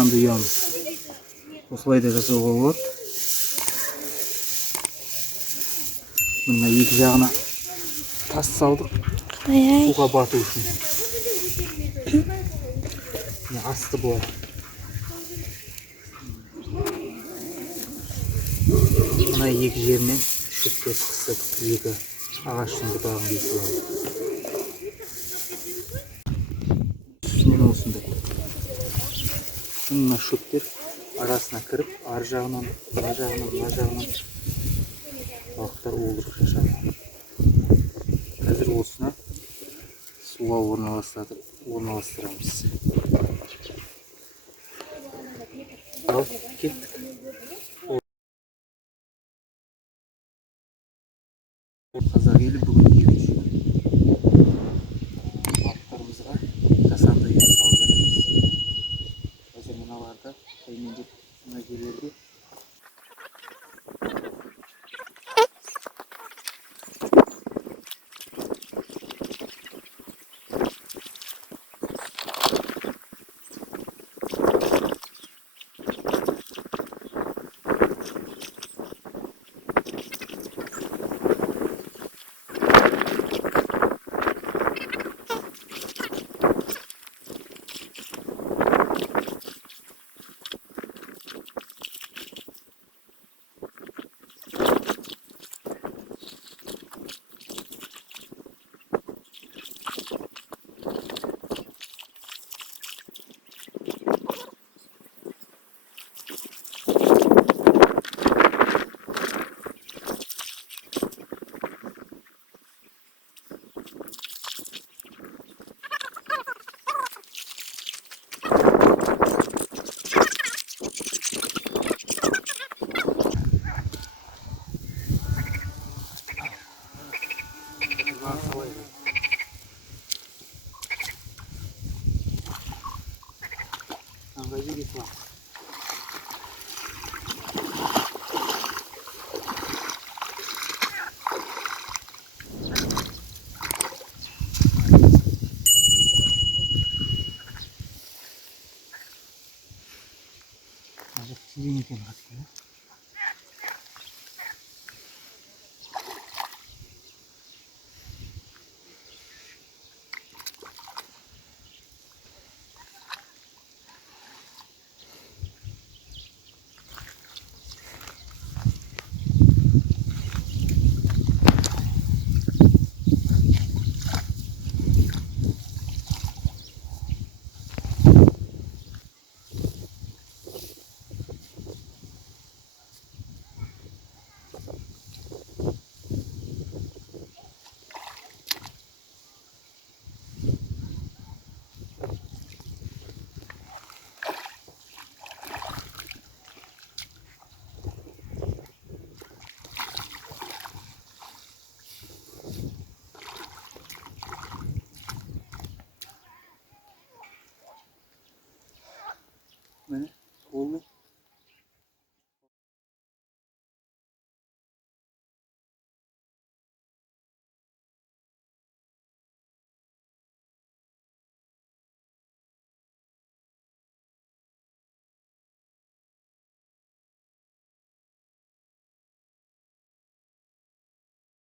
жасанды ұямыз. Осылай да жасауға болады. Мына екі жағына тас салдық. Суға бату үшін. Асты болады. Мына екі жерінен шөптер қыстық, екі ағаштың бұтағын кесіп алды. Үстінен осындай. Мына шөптер арасына кіріп, ар жағынан, мына жағынан балықтар уылдырық шашады. Қазір осына суға орналастырамыз. Ал, кеттік. Қазақ елі бүгін екінші күн.